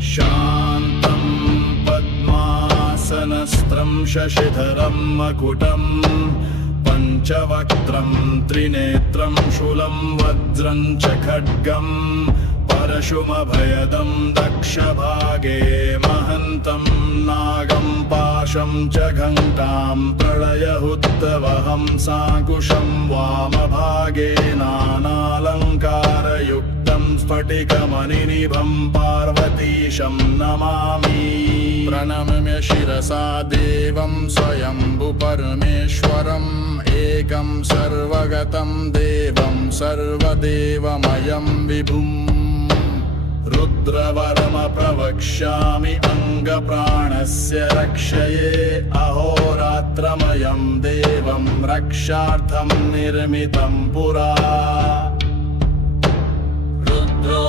शान्तं पद्मासनस्त्रं शशिधरं मकुटं पञ्चवक्त्रं त्रिनेत्रं शूलं वज्रं च खड्गं परशुमभयदं दक्षभागे महन्तं नागं पाशं च घण्टां प्रलयहुत्तवहं साकुशं वामभागे नानालङ्कारयुक्तं स्फटिकमणिनिभं पार्वतीशं नमामि। प्रणम्य शिरसा देवं स्वयम्भुपरमेश्वरम् एकं सर्वगतं देवं सर्वदेवमयं विभुम् रुद्रवरमप्रवक्ष्यामि अङ्गप्राणस्य रक्षये अहोरात्रमयं देवं रक्षार्थं निर्मितं पुरा। रुद्रो